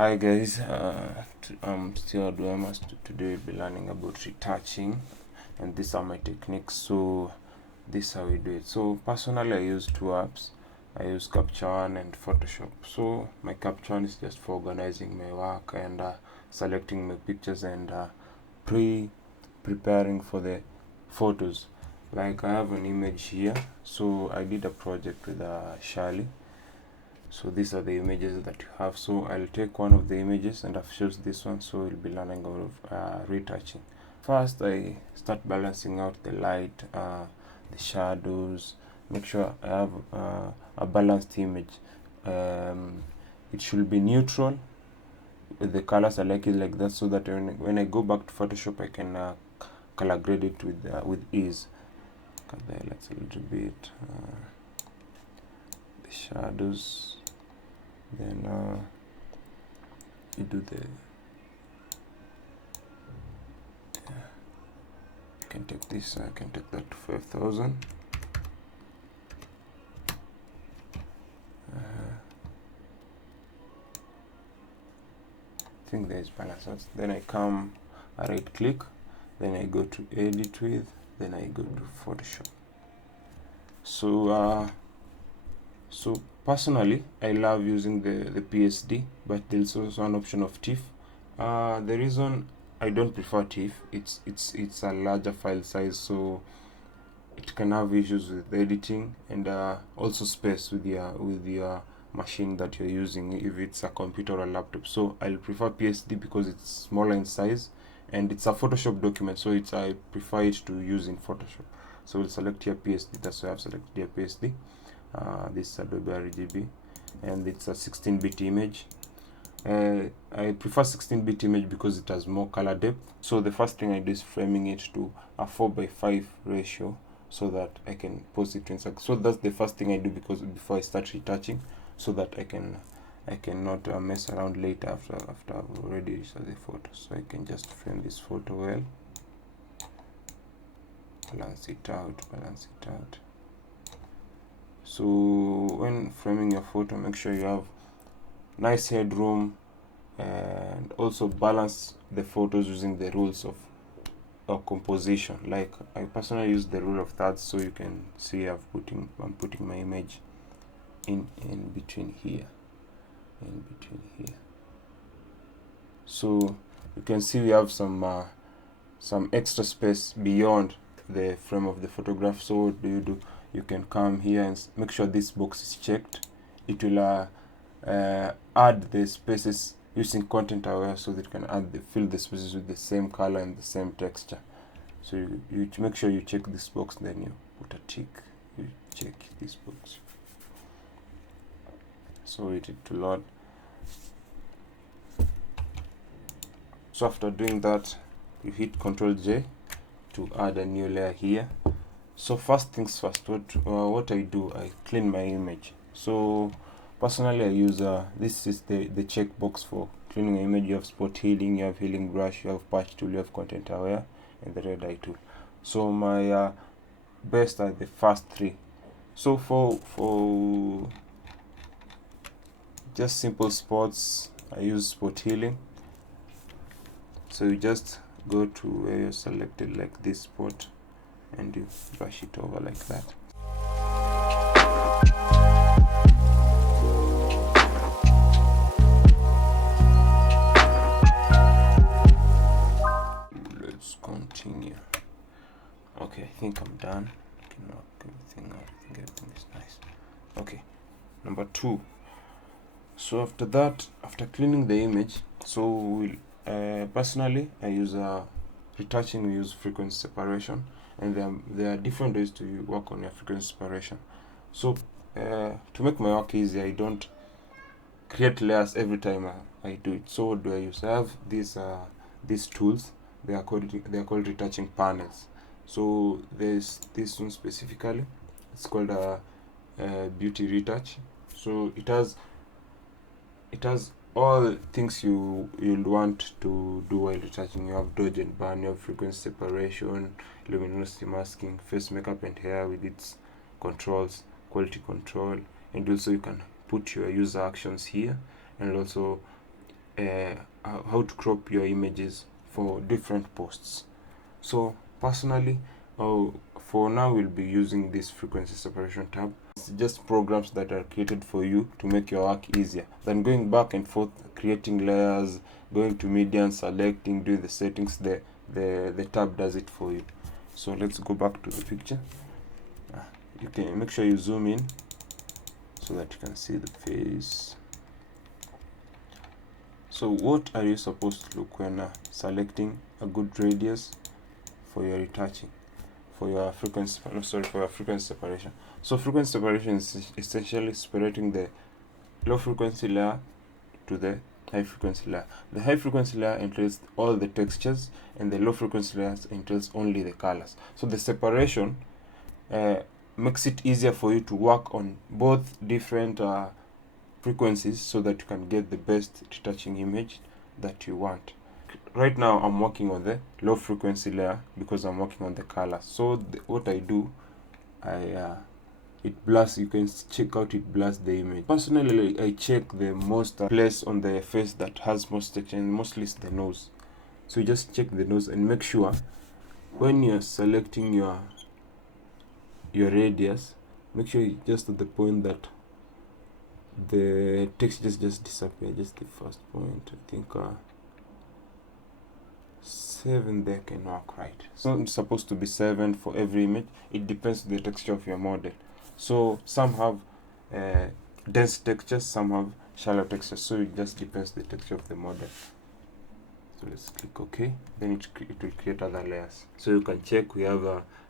Hi guys, I'm still Duemas. Today we'll be learning about retouching, and these are my techniques. So this is how we do it. So personally I use two apps. I use Capture One and Photoshop. So my Capture One is just for organizing my work and selecting my pictures and preparing for the photos. Like I have an image here, so I did a project with Shali. So these are the images that you have. So I'll take one of the images and I've chosen this one, so we'll be learning about retouching. First I start balancing out the light, the shadows, make sure I have a balanced image. It should be neutral with the colors. I like it like that, so that when I go back to Photoshop I can color grade it with ease. Cut the highlights a little bit, the shadows, then you do the you can take this, I can take that to 5,000. I think there is balance. Then I come, I right click, then I go to edit with, then I go to Photoshop. So personally I love using the PSD, but there's also an option of TIFF. The reason I don't prefer TIFF, it's a larger file size, so it can have issues with editing and also space with your machine that you're using, if it's a computer or a laptop. So I'll prefer PSD because it's smaller in size and it's a Photoshop document, so I prefer it to use in Photoshop. So we'll select here PSD. That's why I've selected here PSD. This is Adobe RGB and it's a 16-bit image. I prefer 16-bit image because it has more color depth. So the first thing I do is framing it to a 4:5 ratio so that I can post it to Instagram. So that's the first thing I do before I start retouching, so that I cannot mess around later after I've already reached the photo. So I can just frame this photo well, balance it out. So when framing your photo, make sure you have nice headroom and also balance the photos using the rules of composition. Like I personally use the rule of thirds, so you can see I'm putting my image in between here, so you can see we have some extra space beyond the frame of the photograph. So what do? You can come here and make sure this box is checked. It will add the spaces using content aware, so that you can fill the spaces with the same color and the same texture. So you make sure you check this box, then you put a tick, you check this box. So wait it to load. So after doing that, you hit Ctrl J to add a new layer here. So first things first, what I do, I clean my image. So personally I use this is the checkbox for cleaning an image. You have spot healing, you have healing brush, you have patch tool, you have content aware, and the red eye tool. So my best are the first three. So for just simple spots, I use spot healing. So you just go to where you're selected, like this spot, and you brush it over like that. Let's continue. Okay, I think I'm done. Can knock everything out. I think everything is nice. Okay, number 2. So after that, after cleaning the image, so personally I use retouching. We use frequency separation, and there are different ways to work on your frequency separation. So to make my work easy, I don't create layers every time I do it. So what do I use? I have these tools. They are called retouching panels. So there's this one specifically. It's called beauty retouch. So it has all things you'll want to do while retouching. You have dodge and burn, you have frequency separation, luminosity masking, face makeup and hair with its controls, quality control, and also you can put your user actions here, and also how to crop your images for different posts. So personally, for now we'll be using this frequency separation tab. It's just programs that are created for you to make your work easier than going back and forth creating layers, going to media and selecting, doing the settings. The tab does it for you. So let's go back to the picture. You can make sure you zoom in so that you can see the face. So what are you supposed to look when selecting a good radius for your retouching, for your frequency separation? So frequency separation is essentially separating the low frequency layer to the high frequency layer. The high frequency layer entails all the textures, and the low frequency layer entails only the colors. So the separation makes it easier for you to work on both different frequencies so that you can get the best retouching image that you want. Right now I'm working on the low frequency layer because I'm working on the colors. So what I do, it blurs. You can check out, it blurs the image. Personally, I check the most place on the face that has most texture, and mostly it's the nose. So you just check the nose and make sure when you're selecting your radius, make sure you just at the point that the textures just disappear, just the first point. I think 7 there can work, right? So it's supposed to be 7 for every image. It depends on the texture of your model. So some have dense textures, some have shallow textures, so it just depends the texture of the model. So let's click OK. Then it will create other layers. So you can check, we have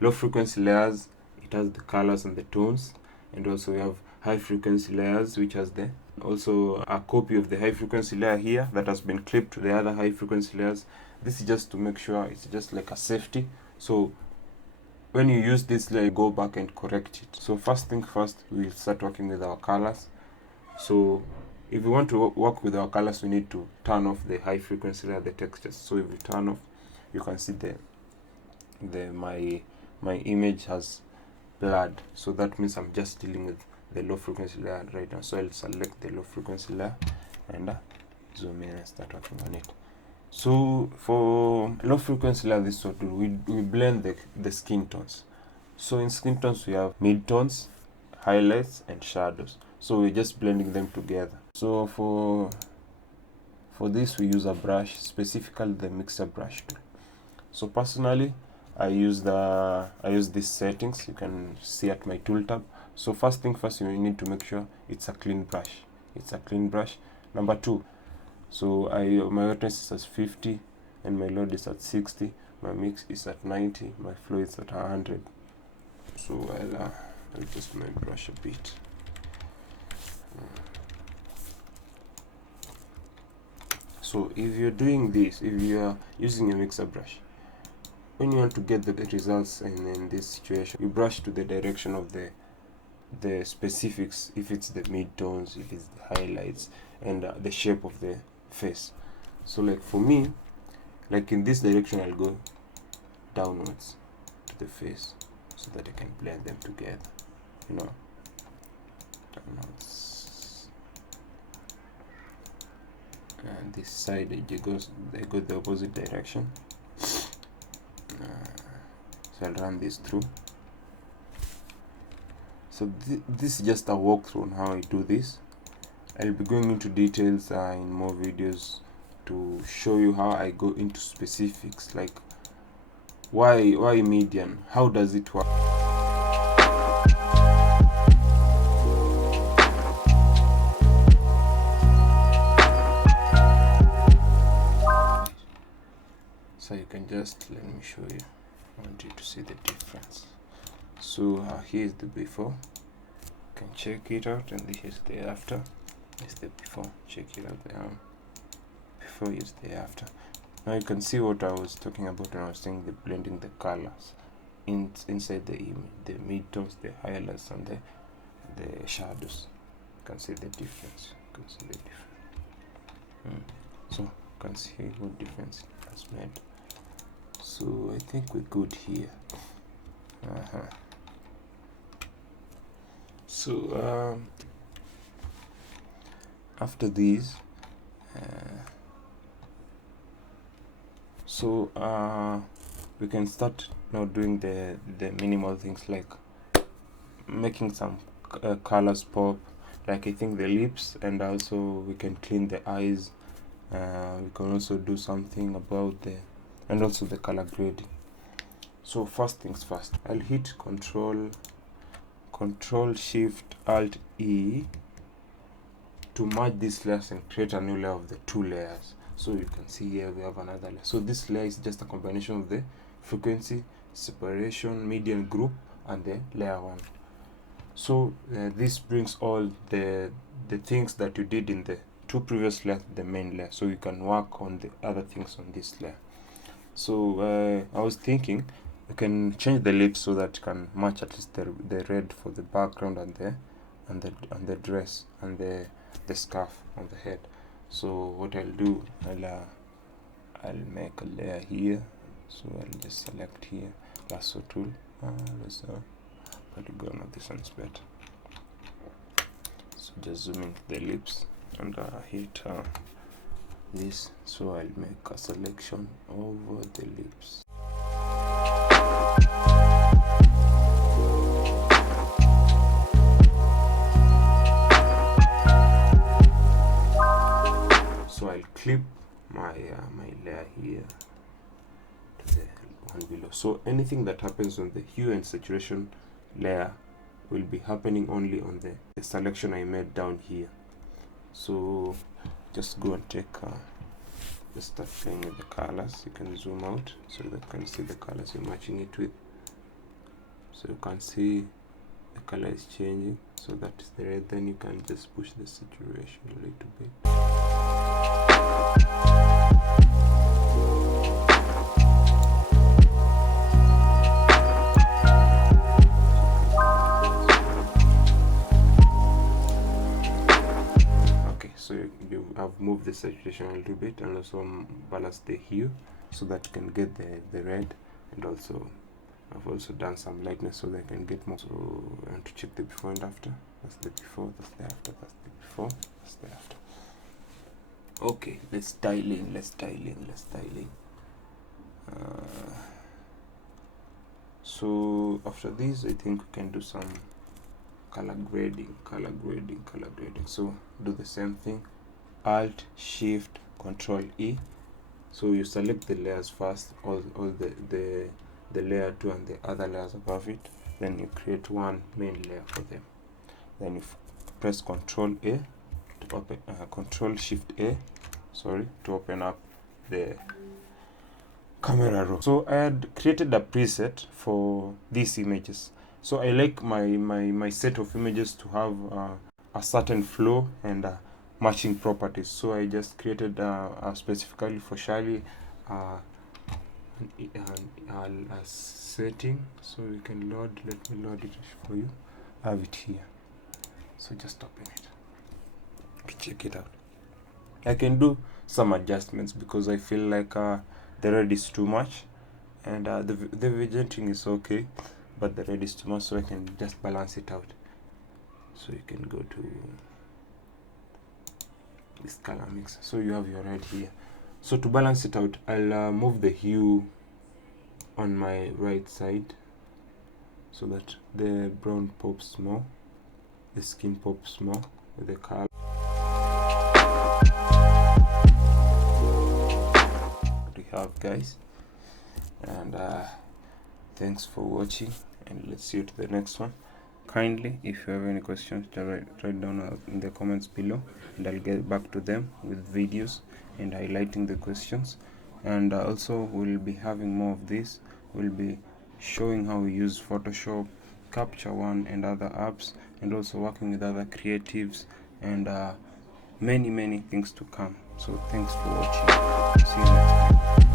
low frequency layers. It has the colors and the tones, and also we have high frequency layers, which has the also a copy of the high frequency layer here that has been clipped to the other high frequency layers. This is just to make sure, it's just like a safety. So when you use this layer, go back and correct it. So first thing first, we'll start working with our colors. So if we want to work with our colors, we need to turn off the high frequency layer, the textures. So if we turn off, you can see my image has blurred. So that means I'm just dealing with the low frequency layer right now. So I'll select the low frequency layer and zoom in and start working on it. So for low frequency layer, this is what we blend the skin tones. So in skin tones we have mid tones, highlights and shadows. So we're just blending them together. So for this we use a brush, specifically the mixer brush tool. So personally I use these settings. You can see at my tool tab. So first thing first, you need to make sure it's a clean brush. It's a clean brush. Number 2, so my hotness is at 50 and my load is at 60. My mix is at 90. My flow is at 100. So I'll adjust my brush a bit. So if you're doing this, if you are using a mixer brush, when you want to get the results in this situation, you brush to the direction of the specifics, if it's the mid-tones, if it's the highlights, and the shape of the face. So like for me, like in this direction, I'll go downwards to the face so that I can blend them together, downwards. And this side, they go the opposite direction. So I'll run this through. So this is just a walkthrough on how I do this. I'll be going into details in more videos to show you how I go into specifics, like why median, how does it work. So you can just, let me show you. I want you to see the difference. So here's the before. You can check it out, and this is the after. It's the before. Check it out. Before is the after. Now you can see what I was talking about when I was saying the blending the colors inside the image, the midtones, the highlights, and the shadows. You can see the difference. So you can see what difference it has made. So I think we're good here. So after these, So we can start now doing the minimal things, like making some colors pop, like I think the lips, and also we can clean the eyes. We can also do something about the and also the color grading. So first things first, I'll hit Control Shift Alt E to merge these layers and create a new layer of the two layers. So you can see here we have another layer. So this layer is just a combination of the frequency, separation, median, group, and the layer 1. So this brings all the things that you did in the two previous layers to the main layer, so you can work on the other things on this layer. So I was thinking you can change the lips so that you can match at least the red for the background and the dress and the scarf on the head. So what I'll do, I'll make a layer here. So I'll just select here lasso tool. Let's polygon. This one's better. So just zoom into the lips and hit this. So I'll make a selection over the lips. So I'll clip my layer here to the one below. So anything that happens on the hue and saturation layer will be happening only on the selection I made down here. So just go and take just start playing with the colors. You can zoom out so that you can see the colors you're matching it with. So you can see the color is changing, so that is the red. Then you can just push the saturation a little bit. Okay, so you have moved the saturation a little bit and also balance the hue so that you can get the red, and also I've also done some lightness so that I can get more. So I want to check the before and after. That's the before, that's the after, that's the before, that's the after. Okay, let's dial in. So after this, I think we can do some color grading. So do the same thing, Alt Shift Control E. So you select the layers first, all the layer 2 and the other layers above it. Then you create one main layer for them. Then you press Control A to open, Control Shift A, sorry, to open up the camera raw. So I had created a preset for these images. So I like my set of images to have a certain flow and matching properties. So I just created specifically for Charlie a setting. So you can load. Let me load it for you. I have it here. So just open it. Check it out. I can do some adjustments because I feel like the red is too much, and the vignetting is okay, but the red is too much, so I can just balance it out. So you can go to this color mix. So you have your red here. So to balance it out, I'll move the hue on my right side so that the brown pops more, the skin pops more with the color. What we have, guys, and thanks for watching, and let's see you to the next one. Kindly, if you have any questions, write down in the comments below, and I'll get back to them with videos and highlighting the questions. And also we'll be having more of this. We'll be showing how we use Photoshop, Capture One, and other apps, and also working with other creatives, and many things to come. So thanks for watching. See you next time.